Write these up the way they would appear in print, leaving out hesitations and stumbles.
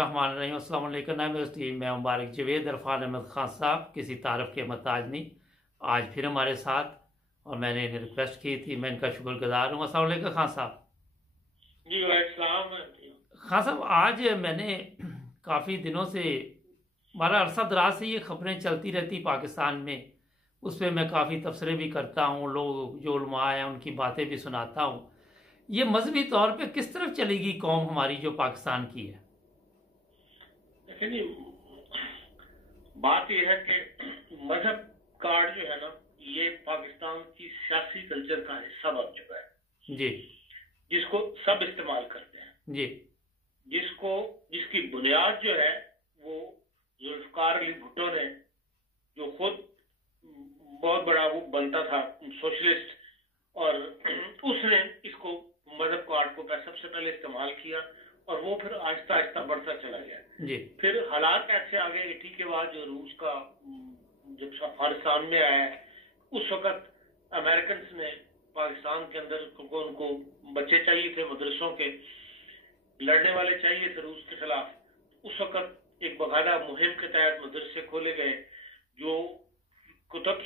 الرحمن الرحیم السلام علیکم نائب ٹیم میں مبارک جوید عرفان احمد خان صاحب کسی تعارف کے محتاج نہیں، آج پھر ہمارے ساتھ، اور میں نے انہیں ریکویسٹ کی تھی، میں ان کا شکر گزار ہوں۔ السلام علیکم خان صاحب۔ جی وعلیکم السلام۔ خان صاحب، آج میں نے کافی دنوں سے، ہمارا عرصہ دراز سے یہ خبریں چلتی رہتی پاکستان میں، اس پہ میں کافی تبصرے بھی کرتا ہوں، لوگ جو علماء ہیں ان کی باتیں بھی سناتا ہوں۔ یہ مذہبی طور پہ کس طرف چلے گی قوم ہماری جو پاکستان کی ہے؟ بات یہ ہے کہ مذہب کارڈ جو ہے نا، یہ پاکستان کی سیاسی کلچر کا حصہ بن چکا ہے جی، جس کو سب استعمال کرتے ہیں جی، جس کی بنیاد جو ہے وہ ذوالفقار علی بھٹو نے، جو خود بہت بڑا وہ بنتا تھا سوشلسٹ، اور اس نے اس کو مذہب کارڈ کو سب سے پہلے استعمال کیا، اور وہ پھر آہستہ آہستہ بڑھتا چلا گیا۔ جی، پھر حالات ایسے آگے 80 کے بعد جو روس کا جب افغانستان میں آیا ہے، اس وقت امریکنز نے پاکستان کے اندر ان کو بچے چاہیے تھے، مدرسوں کے لڑنے والے چاہیے تھے روس کے خلاف۔ اس وقت ایک باقاعدہ مہم کے تحت مدرسے کھولے گئے، جو کتب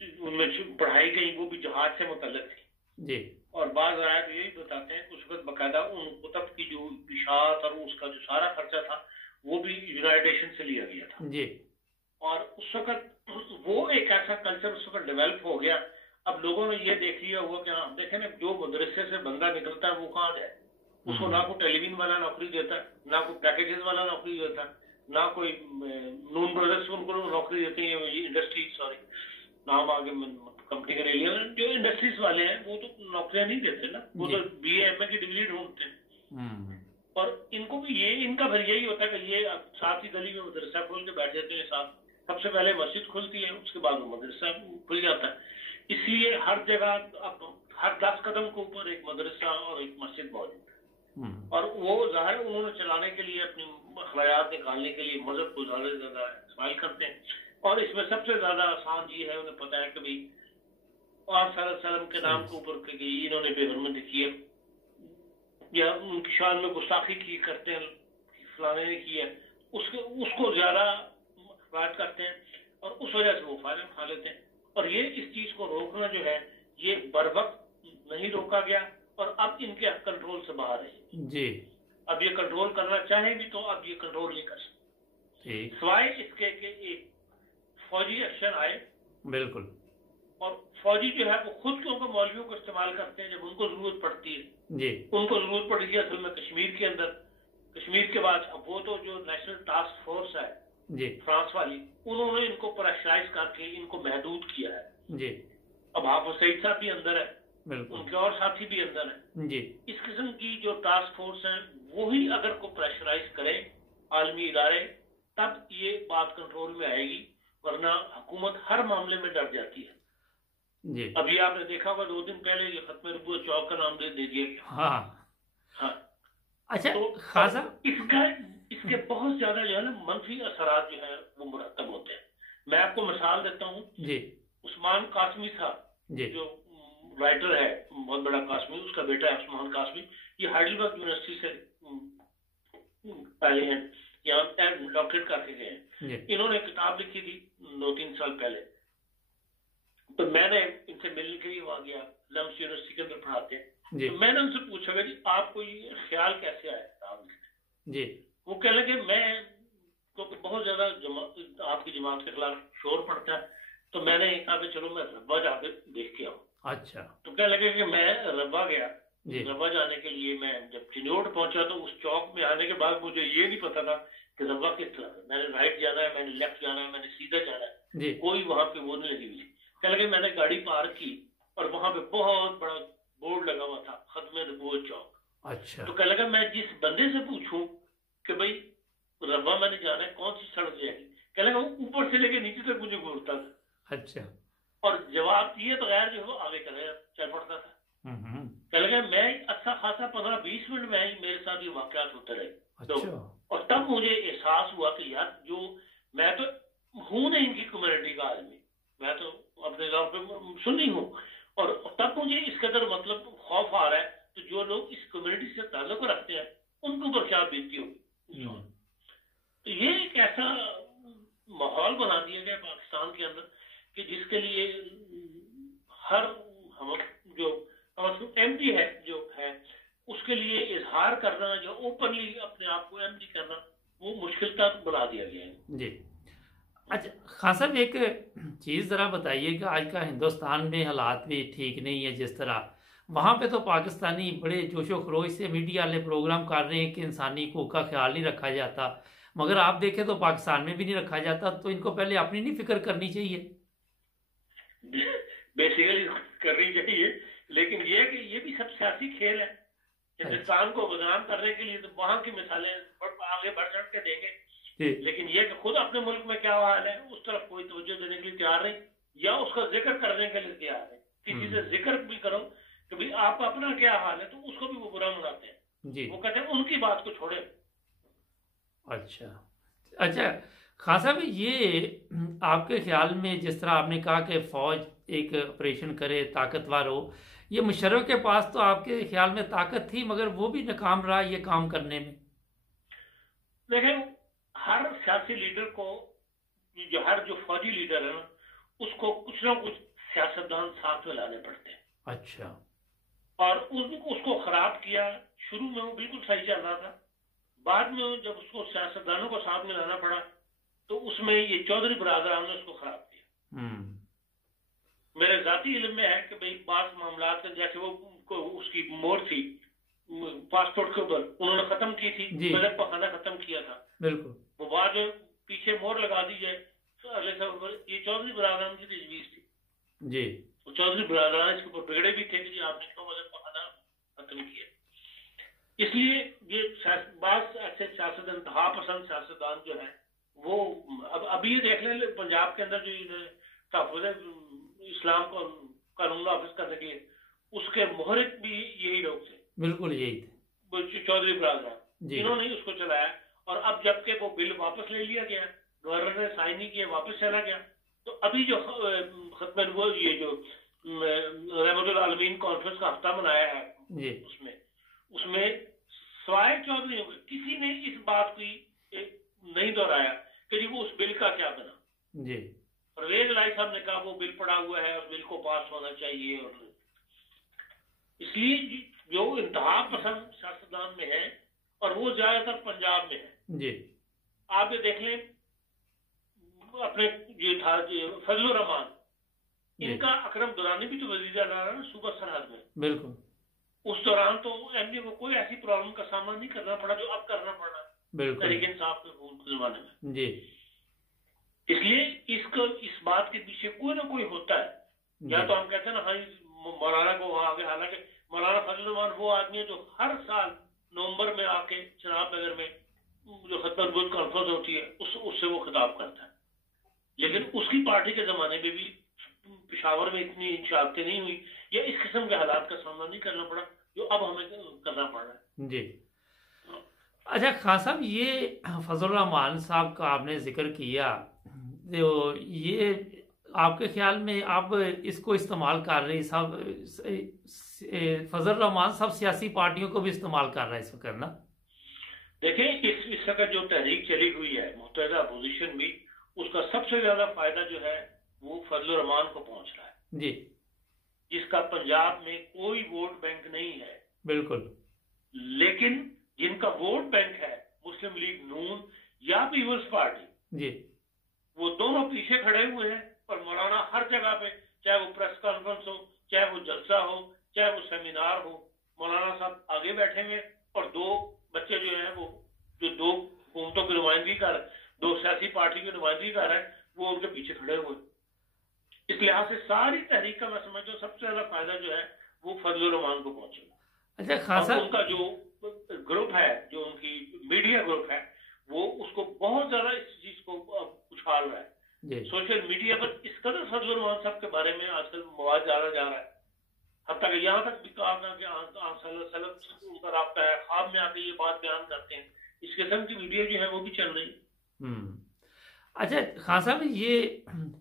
ان میں پڑھائی گئی وہ بھی جہاد سے متعلق تھی۔ جی، اور بعض روایت یہی بتاتے ہیں کہ اس وقت باقاعدہ ان کتب کی جو اشاعت اور اس کا جو سارا خرچہ تھا وہ بھی یونائٹڈ نیشن سے لیا گیا تھا۔ جی، اور اس وقت وہ ایک ایسا کلچر اس وقت ڈیولپ ہو گیا۔ اب لوگوں نے یہ دیکھ لیا ہوا کہ ہاں دیکھیں نا، جو مدرسے سے بندہ نکلتا ہے وہ کہاں جائے؟ اس کو نہ کوئی ٹیلی ویژن والا نوکری دیتا ہے، نہ کوئی پیکیجز والا نوکری دیتا ہے، نہ کوئی نون برادرز ان کو نوکری دیتے ہیں، انڈسٹری، سوری نام آگے کمپنی کا لیا، جو انڈسٹریز والے ہیں وہ تو نوکریاں نہیں دیتے نا، وہ تو بی اے ایم اے کی ڈگری ڈھونڈتے ہیں۔ اور ان کو بھی ان کا پھر یہی ہوتا ہے کہ یہ ساتھ ہی گلی میں مدرسہ کھول کے بیٹھ جاتے ہیں ساتھ، سب سے پہلے مسجد کھلتی ہے، اس کے بعد وہ مدرسہ کھل جاتا ہے۔ اس لیے ہر جگہ اب ہر 10 قدم کے اوپر ایک مدرسہ اور ایک مسجد موجود ہے، اور وہ ظاہر انہوں نے چلانے کے لیے، اپنی اخلاقیات نکالنے کے لیے مذہب کو زیادہ سے زیادہ استعمال کرتے ہیں۔ اور اس میں سب سے زیادہ آسان یہ ہے، انہیں پتا ہے کہ بھائی آپ صلی اللہ علیہ وسلم کے نام کے اوپر کہ انہوں نے بے حرمتی کی ہے، یا ان کی شان میں گستاخی کی کرتے ہیں، فلانے نے کی ہے، اس کو زیادہ بات کرتے ہیں، اور اس وجہ سے وہ فائدہ اٹھا لیتے ہیں۔ اور یہ اس چیز کو روکنا جو ہے یہ بر وقت نہیں روکا گیا، اور اب ان کے کنٹرول سے باہر ہے۔ جی، اب یہ کنٹرول کرنا چاہیں بھی تو اب یہ کنٹرول نہیں کر سکتے، سوائے اس کے کہ ایک فوجی ایکشن آئے۔ بالکل۔ اور فوجی جو ہے وہ خود کیونکہ مولویوں کو استعمال کرتے ہیں جب ان کو ضرورت پڑتی ہے۔ جی، ان کو ضرورت پڑ گئی اصل میں کشمیر کے اندر، کشمیر کے بعد اب وہ تو جو نیشنل ٹاسک فورس ہے جی، فرانس والی، انہوں نے ان کو پریشرائز کر کے ان کو محدود کیا ہے۔ جی، اب حافظ سعید صاحب بھی اندر ہے، بالکل، ان کے اور ساتھی بھی اندر ہیں۔ جی، اس قسم کی جو ٹاسک فورس ہیں وہی اگر کو پریشرائز کریں عالمی ادارے، تب یہ بات کنٹرول میں آئے گی، ورنہ حکومت ہر معاملے میں ڈر جاتی ہے۔ جی، ابھی آپ نے دیکھا ہوگا 2 دن پہلے یہ ختم ربوع چوک کا نام دے دیا گیا۔ ہاں، ہاں، اچھا تو خاصا، اس کے بہت زیادہ جو ہے نا منفی اثرات جو ہیں وہ مرتب ہوتے ہیں۔ میں آپ کو مثال دیتا ہوں۔ جی، عثمان قاسمی تھا، جی، جو رائٹر ہے بہت بڑا قاسمی، اس کا بیٹا ہے عثمان قاسمی، یہ ہائیڈلبرگ یونیورسٹی سے پہلے ہیں، یہاں ڈاکٹریٹ کر کے گئے ہیں۔ انہوں نے کتاب لکھی تھی 2-3 سال پہلے، تو میں نے ان سے ملنے کے لیے وہاں گیا، لمس یونیورسٹی کے اندر پڑھاتے ہیں، تو میں نے ان سے پوچھا کہ جی آپ کو یہ خیال کیسے آیا کتاب لکھنے؟ جی، وہ کہنے لگے میں کیونکہ بہت زیادہ آپ کی جماعت کے خلاف شور پڑتا ہے، تو میں نے کہا کہ چلو میں ربا جا کے دیکھ کے آؤں۔ اچھا، تو کہنے لگے کہ میں ربا گیا، ربا جانے کے لیے میں جب چنوٹ پہنچا تو اس چوک میں آنے کے بعد مجھے یہ نہیں پتا تھا کہ ربا کس طرح ہے، میں نے رائٹ جانا ہے، میں نے لیفٹ جانا ہے، میں نے سیدھا جانا ہے، کوئی وہاں پہ وہ نہیں لگی ہوئی تھی۔ کہنے لگے میں نے گاڑی پارک کی اور وہاں پہ بہت بڑا بورڈ لگا ہوا تھا، ختم ربوع چوک۔ اچھا، تو کہنے لگا میں جس بندے سے پوچھوں کہ بھائی ربا میں نے جانا ہے کون سی سڑک جائے گی، کہنے لگا وہ اوپر سے لے کے نیچے تک مجھے گھورتا تھا۔ اچھا، اور جواب دیے بغیر جو ہے آگے چل پڑتا تھا۔ کہنے لگا میں اچھا خاصا 15-20 منٹ میں ہی میرے ساتھ یہ واقعات ہوتے رہے، اور تب مجھے احساس ہوا کہ یار جو میں تو ہوں نہیں ان کی کمیونٹی کا آدمی، میں تو اپنے گاؤں پہ سنی ہوں، اور تب مجھے اس قدر مطلب خوف آ رہا ہے، تو جو لوگ اس کمیونٹی سے تعلق رکھتے ہیں ان کے اوپر کیا بیتتی ہوگی۔ تو یہ ایک ایسا ماحول بنا دیا گیا پاکستان کے اندر کہ جس کے لیے ہر جو ایم پی ہے جو ہے اس کے لیے اظہار کرنا، جو اوپنلی اپنے آپ کو ایم پی کرنا، وہ مشکل تک بنا دیا گیا ہے۔ جی اچھا خان صاحب، ایک چیز ذرا بتائیے کہ آج کا ہندوستان میں حالات بھی ٹھیک نہیں ہے، جس طرح وہاں پہ تو پاکستانی بڑے جوش و خروش سے میڈیا والے پروگرام کر رہے ہیں کہ انسانی حقوق کا خیال نہیں رکھا جاتا، مگر آپ دیکھیں تو پاکستان میں بھی نہیں رکھا جاتا، تو ان کو پہلے اپنی نہیں فکر کرنی چاہیے؟ بیسیکلی کرنی چاہیے، لیکن یہ کہ یہ بھی سب سیاسی کھیل ہے۔ ہندوستان کو بدنام کرنے کے لیے تو وہاں کی مثالیں آگے بڑھ چڑھ کے دیں گے، لیکن یہ کہ خود اپنے ملک میں کیا حال ہے اس طرف کوئی توجہ دینے کے لیے تیار نہیں، یا اس کا ذکر کرنے کے لیے تیار ہے۔ کسی سے ذکر بھی کرو کہ بھئی آپ اپنا کیا حال ہے، تو اس کو بھی وہ برا مناتے ہیں، وہ کہتے ہیں ان کی بات کو چھوڑے۔ اچھا خان صاحب، یہ آپ کے خیال میں جس طرح آپ نے کہا کہ فوج ایک آپریشن کرے، طاقتور ہو، یہ مشرف کے پاس تو آپ کے خیال میں طاقت تھی مگر وہ بھی ناکام رہا یہ کام کرنے میں؟ دیکھیں، ہر سیاسی لیڈر کو، جو فوجی لیڈر ہے نا، اس کو کچھ نہ کچھ سیاستدان ساتھ میں لانے پڑتے ہیں۔ اچھا، اور اس کو خراب کیا۔ شروع میں وہ بالکل صحیح چل رہا تھا، بعد میں جب اس کو سیاستدانوں کو ساتھ میں لانا پڑا تو اس میں یہ چودھری برادران نے اس کو خراب کیا۔ میرے ذاتی علم میں ہے کہ بھئی بعض معاملات جیسے وہ اس کی مور تھی پاسپورٹ کے اوپر انہوں نے ختم کی تھی، مذہب پخانہ ختم کیا تھا، بالکل، وہ بعد میں پیچھے مور لگا دی جائے اگلے سال، یہ چودھری برادران کی تجویز تھی جی، چودھری برادران اس کے اوپر بگڑے بھی تھے کہ آپ نے کیوں مذہب پخانہ ختم کیا۔ اس لیے یہ بعض ایسے سیاست انتہا پسند سیاستدان جو ہیں وہ ابھی یہ دیکھ لیں پنجاب کے اندر جو تحفظ اسلام کو قانون نافذ کرنے کے لیے اس کے محرک بھی یہی لوگ تھے، بالکل یہی تھے، چودھری برادران، انہوں نے اس کو چلایا۔ اور اب جب کہ وہ بل واپس لے لیا گیا، گورنر نے سائن نہیں کیا، واپس چلا گیا، تو ابھی جو ختم نبوت یہ جو رحمت العالمین کانفرنس کا ہفتہ منایا ہے اس میں سوائے چودھری کسی نے اس بات کی نہیں دہرایا کہ جی وہ اس بل کا کیا بنا جی۔ پرویز الہی صاحب نے کہا وہ بل پڑا ہوا ہے اور بل کو پاس ہونا چاہیے، اور اس لیے جو انتہا پسند سیاستدان میں ہے اور وہ زیادہ تر پنجاب میں ہے جی۔ آپ یہ دیکھ لیں اپنے یہ تھا فضل الرحمان، ان کا اکرم درانی بھی تو وزیر اعلیٰ رہا نا صوبہ سرحد میں، بالکل، اس دوران تو ایم ڈی کو کوئی ایسی پرابلم کا سامنا نہیں کرنا پڑا جو اب کرنا پڑا تحریک انصاف کے زمانے میں جی۔ اس لیے اس بات کے پیچھے کوئی نہ کوئی ہوتا ہے، یا تو ہم کہتے ہیں نا ہاں مولانا کو وہاں آگے، حالانکہ مولانا فضل الرحمان وہ آدمی ہے جو ہر سال نومبر میں آ کے چناب نگر میں جو ختم نبوت کانفرنس ہوتی ہے اس سے وہ خطاب کرتا ہے، لیکن اس کی پارٹی کے زمانے میں بھی پشاور میں اتنی انشاءتیں نہیں ہوئی یا اس قسم کے حالات کا سامنا نہیں کرنا پڑا جو اب ہمیں کرنا پڑ رہا ہے جی۔ اچھا خان صاحب، یہ فضل الرحمان صاحب کا آپ نے ذکر کیا، تو یہ آپ کے خیال میں آپ اس کو استعمال کر رہے صاحب فضل الرحمان صاحب سیاسی پارٹیوں کو بھی استعمال کر رہا ہے اس وقت نا؟ دیکھیں اس وقت جو تحریک چلی ہوئی ہے متحدہ اپوزیشن بھی، اس کا سب سے زیادہ فائدہ جو ہے وہ فضل الرحمان کو پہنچ رہا ہے جی، جس کا پنجاب میں کوئی ووٹ بینک نہیں ہے، بالکل، لیکن جن کا ووٹ بینک ہے مسلم لیگ نون یا پیپلز پارٹی جی، وہ دونوں پیچھے کھڑے ہوئے ہیں، اور مولانا ہر جگہ پہ چاہے وہ پریس کانفرنس ہو، چاہے وہ جلسہ ہو، چاہے وہ سیمینار ہو، مولانا صاحب آگے بیٹھے ہوئے، اور دو بچے جو ہیں وہ جو دو حکومتوں کی نمائندگی کر، دو سیاسی پارٹی کی نمائندگی کر رہے ہیں، وہ ان کے پیچھے کھڑے ہوئے۔ اس لحاظ سے ساری تحریک کا میں سمجھتا ہوں سب سے زیادہ فائدہ جو ہے وہ فضل الرحمان کو پہنچے گا۔ اچھا خاصا ان کا جو گروپ ہے، جو ان کی میڈیا گروپ ہے، وہ اس کو بہت زیادہ اس چیز کو اچھال رہا ہے سوشل میڈیا پر، اس قدر فضل الرحمان صاحب کے بارے میں آج کل مواد ڈالا جا رہا ہے، حتیٰ کہ یہاں تک بھی کہا گیا کہ آپ صلی اللہ علیہ وسلم ان کا رابطہ ہے، خواب میں آ کے یہ بات بیان کرتے ہیں، اس قسم کی ویڈیو جو ہے وہ بھی چل رہی ہے۔ اچھا خان صاحب، یہ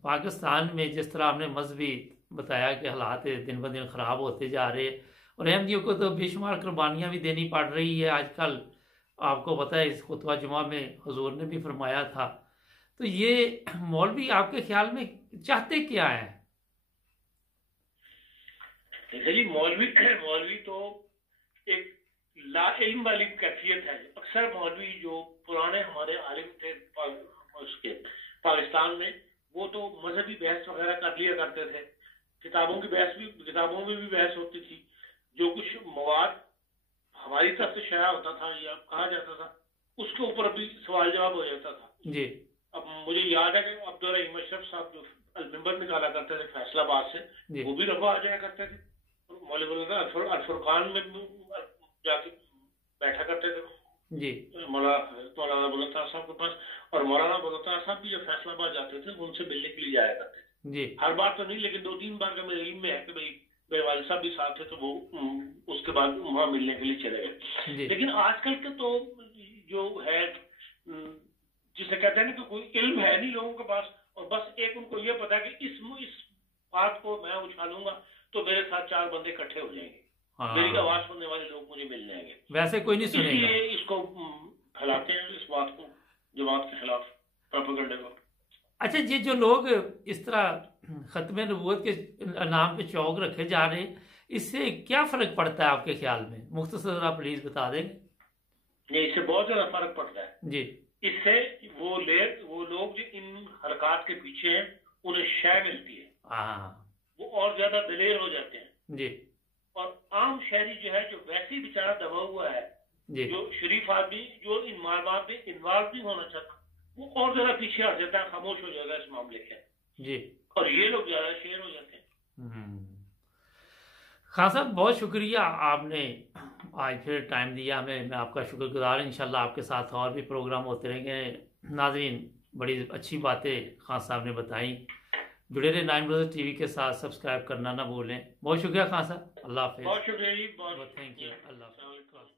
پاکستان میں جس طرح آپ نے مذہبی بتایا کہ حالات دن بدن خراب ہوتے جا رہے، اور احمدیوں کو تو بے شمار قربانیاں بھی دینی پڑ رہی ہے آج کل، آپ کو پتہ ہے اس خطبہ جمعہ میں حضور نے بھی فرمایا تھا. تو یہ مولوی آپ کے خیال میں چاہتے کیا ہے؟ جی مولوی تو ایک لا علم والی کیفیت ہے. اکثر مولوی جو پرانے ہمارے عالم تھے اس کے پاکستان میں، وہ تو مذہبی بحث وغیرہ کر لیا کرتے تھے. کتابوں میں بھی بحث ہوتی تھی. جو کچھ مواد ہماری طرف سے شائع ہوتا تھا یا کہا جاتا تھا اس کے اوپر بھی سوال جواب ہو جاتا تھا. جی اب مجھے یاد ہے کہ عبدالرحیم اشرف صاحب جو المنبر نکالا کرتے تھے فیصل آباد سے، وہ بھی رفع آ جایا کرتے تھے. مولانا الفرقان میں جا کے بیٹھا کرتے تھے جی مولانا بلطار صاحب کے پاس. اور مولانا بلطار صاحب بھی جب فیصل آباد جاتے تھے ان سے ملنے کے لیے جایا کرتے تھے. جی ہر بار تو نہیں، لیکن 2-3 بار کا میرے علم میں ہے کہ بھائی میرے والد صاحب بھی ساتھ تھے تو وہ اس کے بعد وہاں ملنے کے لیے چلے گئے. لیکن آج کل کے تو جو ہے جسے کہتے ہیں نا کہ کوئی علم ہے نہیں لوگوں کے پاس، اور بس ایک ان کو یہ پتا ہے کہ اس بات کو میں اچھالوں گا تو میرے ساتھ 4 بندے اکٹھے ہو جائیں گے، میری آواز سننے والے لوگ مجھے مل جائیں گے. ویسے کوئی نہیں سنے گا. اس کو پھیلاتے ہیں اس بات کو جماعت کے خلاف پروپیگنڈے کو. اچھا یہ جو لوگ اس طرح ختم نبوت کے نام پہ چوک رکھے جا رہے ہیں، اس سے کیا فرق پڑتا ہے آپ کے خیال میں؟ مختصر ذرا پلیز بتا دیں. نہیں، اس سے بہت زیادہ فرق پڑتا ہے. جی اس سے وہ لوگ جو ان حرکات کے پیچھے ہیں انہیں شے ملتی ہے، وہ اور زیادہ دلیر ہو جاتے ہیں. جی اور عام شہری جو ہے جو ویسے ہی بیچارہ دبا ہوا ہے، جو شریف آدمی جو ان معاملات میں انوالو نہیں ہونا چاہتا، وہ اور زیادہ پیچھے ہٹ جاتا ہے، خاموش ہو جائے گا اس معاملے کے. جی اور یہ لوگ زیادہ شیر ہو جاتے ہیں. خان صاحب بہت شکریہ، آپ نے آج پھر ٹائم دیا ہمیں. میں آپ کا شکر گزار ہوں. انشاءاللہ آپ کے ساتھ اور بھی پروگرام ہوتے رہیں گے. ناظرین بڑی اچھی باتیں خان صاحب نے بتائیں. جڑے رہے 9 بروزر ٹی وی کے ساتھ، سبسکرائب کرنا نہ بھولیں. بہت شکریہ خان صاحب. اللہ حافظ. بہت شکریہ جی، تھینک یو. اللہ حافظ.